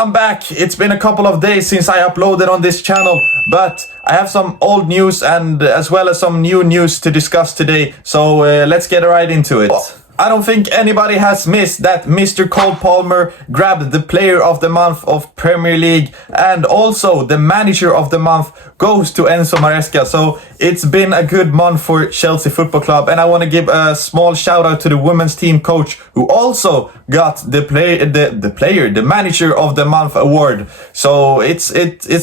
I'm back. It's been a couple of days since I uploaded on this channel, but I have some old news and as well as some new news to discuss today. So let's get right into it. I don't think anybody has missed that Mr. Cole Palmer grabbed the Player of the Month of Premier League, and also the Manager of the Month goes to Enzo Maresca. So it's been a good month for Chelsea Football Club, and I want to give a small shout out to the women's team coach who also got the Manager of the Month award. So it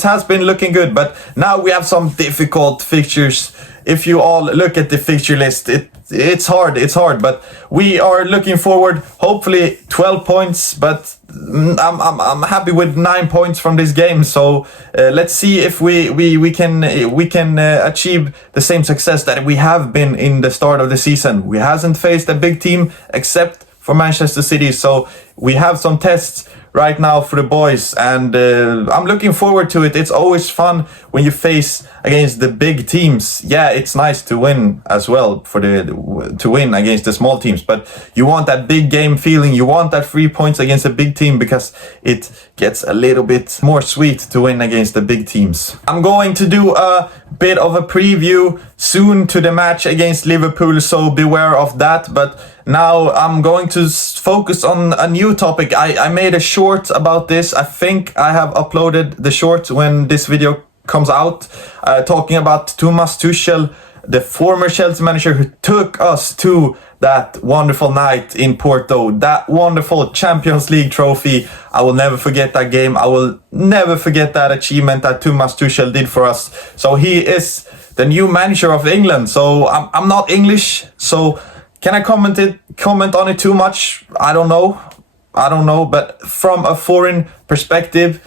has been looking good, but now we have some difficult fixtures. If you all look at the fixture list, it's hard, but we are looking forward. Hopefully 12 points, but I'm happy with 9 points from this game. So let's see if we can achieve the same success that we have been in the start of the season. We hasn't faced a big team except for Manchester City, so we have some tests right now for the boys, and I'm looking forward to it. It's always fun when you face against the big teams. Yeah, it's nice to win as well, to win against the small teams, but you want that big game feeling. You want that 3 points against a big team because it gets a little bit more sweet to win against the big teams. I'm going to do a bit of a preview soon to the match against Liverpool, so beware of that. But now I'm going to focus on a new topic. I made a short about this. I think I have uploaded the short when this video comes out, talking about Thomas Tuchel, the former Chelsea manager who took us to that wonderful night in Porto, that wonderful Champions League trophy. I will never forget that game. I will never forget that achievement that Thomas Tuchel did for us. So he is the new manager of England. So I'm not English, so can I comment on it too much? I don't know, but from a foreign perspective,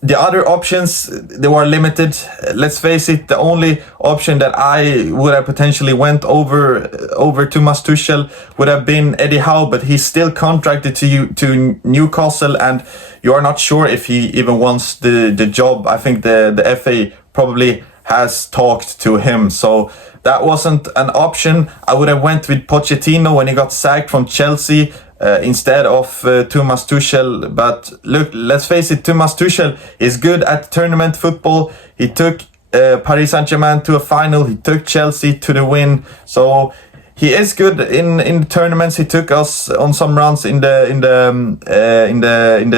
the other options, they were limited. Let's face it, the only option that I would have potentially went over Thomas Tuchel would have been Eddie Howe, but he's still contracted to Newcastle, and you are not sure if he even wants the job. I think the FA probably has talked to him, so that wasn't an option. I would have went with Pochettino when he got sacked from Chelsea instead of Thomas Tuchel. But look, let's face it, Thomas Tuchel is good at tournament football. He took Paris Saint-Germain to a final. He took Chelsea to the win. So he is good in tournaments. He took us on some runs in the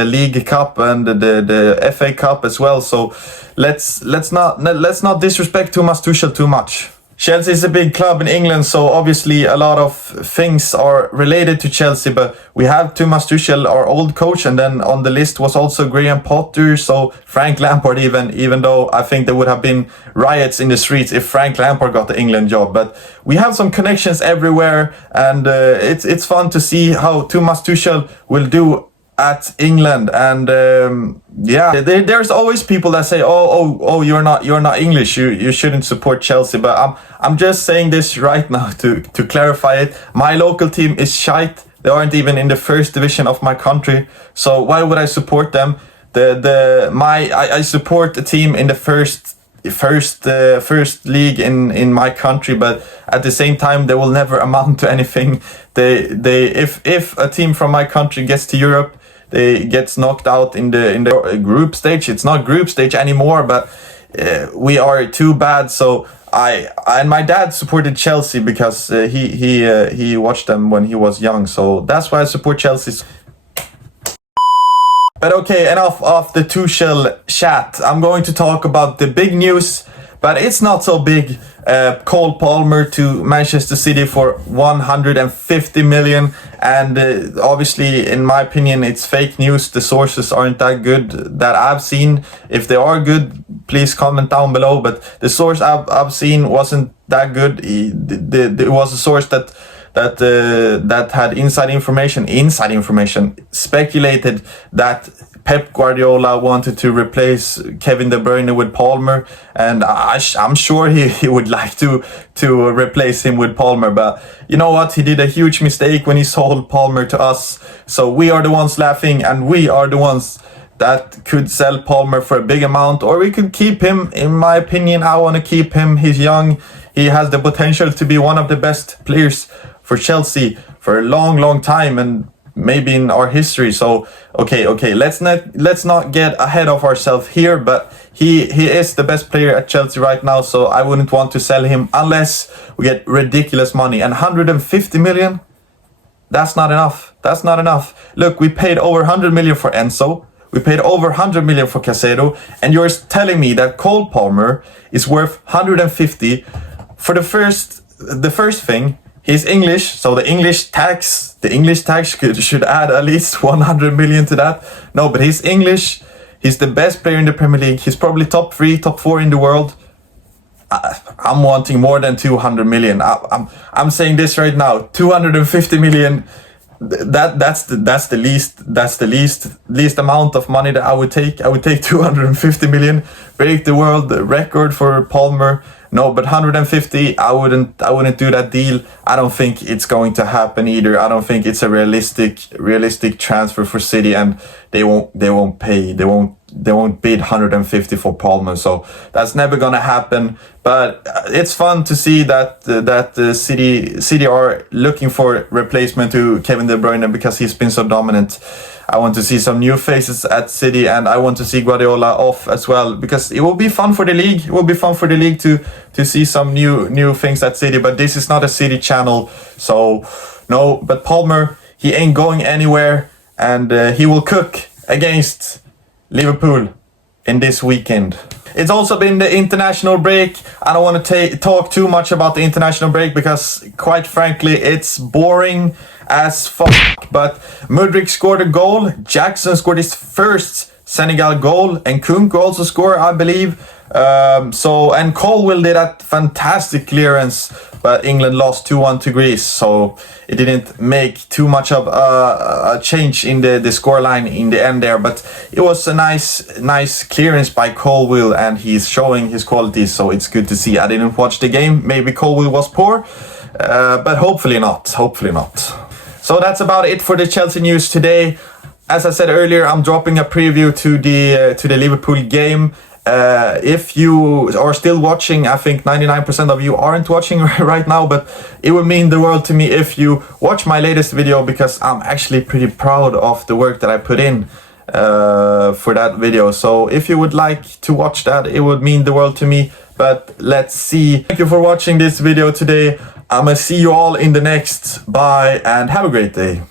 League Cup and the FA Cup as well. So let's not disrespect Thomas Tuchel too much. Chelsea is a big club in England, so obviously a lot of things are related to Chelsea, but we have Thomas Tuchel, our old coach, and then on the list was also Graham Potter, so Frank Lampard even though I think there would have been riots in the streets if Frank Lampard got the England job. But we have some connections everywhere, and it's fun to see how Thomas Tuchel will do at England. And yeah, there's always people that say, oh, you're not English, you shouldn't support Chelsea. But I'm just saying this right now to clarify it. My local team is shite. They aren't even in the first division of my country, so why would I support them? I support a team in the first league in my country, but at the same time they will never amount to anything. If a team from my country gets to Europe, they gets knocked out in the group stage. It's not group stage anymore, but we are too bad. So and my dad supported Chelsea because he watched them when he was young. So that's why I support Chelsea. But okay, enough of the Tuchel chat. I'm going to talk about the big news, but it's not so big. Cole Palmer to Manchester City for 150 million, and obviously in my opinion it's fake news. The sources aren't that good that I've seen. If they are good, please comment down below, but the source I've seen wasn't that good. It was a source that had inside information speculated that Pep Guardiola wanted to replace Kevin De Bruyne with Palmer, and I'm sure he would like to replace him with Palmer. But you know what? He did a huge mistake when he sold Palmer to us. So we are the ones laughing, and we are the ones that could sell Palmer for a big amount, or we could keep him. In my opinion, I want to keep him. He's young. He has the potential to be one of the best players for Chelsea for a long time, and maybe in our history. So okay, let's not get ahead of ourselves here, but he is the best player at Chelsea right now, so I wouldn't want to sell him unless we get ridiculous money. And 150 million, that's not enough. That's not enough. Look, we paid over 100 million for Enzo. We paid over 100 million for Casero, and you're telling me that Cole Palmer is worth 150 for the first thing. He's English, so the English tax should add at least 100 million to that. No, but he's English. He's the best player in the Premier League. He's probably top 3, top 4 in the world. I'm wanting more than 200 million. I'm saying this right now. 250 million. That's the least amount of money that I would take. I would take 250 million, break the world record for Palmer. No, but 150, I wouldn't do that deal. I don't think it's going to happen either. I don't think it's a realistic transfer for City, and they won't bid 150 for Palmer. So that's never gonna happen. But it's fun to see that City are looking for replacement to Kevin De Bruyne, because he's been so dominant. I want to see some new faces at City, and I want to see Guardiola off as well, because it will be fun for the league. It will be fun for the league to see some new things at City. But this is not a City channel, so no. But Palmer, he ain't going anywhere, and he will cook against Liverpool in this weekend. It's also been the international break. I don't want to talk too much about the international break, because quite frankly it's boring as fuck. But Mudryk scored a goal, Jackson scored his first Senegal goal, and Kunku also scored, I believe. And Colwill did that fantastic clearance, but England lost 2-1 to Greece, so it didn't make too much of a change in the scoreline in the end there. But it was a nice clearance by Colwill, and he's showing his qualities, so it's good to see. I didn't watch the game. Maybe Colwill was poor, but hopefully not. So that's about it for the Chelsea news today. As I said earlier, I'm dropping a preview to the Liverpool game. If you are still watching, I think 99% of you aren't watching right now, but it would mean the world to me if you watch my latest video, because I'm actually pretty proud of the work that I put in for that video. So if you would like to watch that, it would mean the world to me. But let's see. Thank you for watching this video today. I'm gonna see you all in the next. Bye, and have a great day.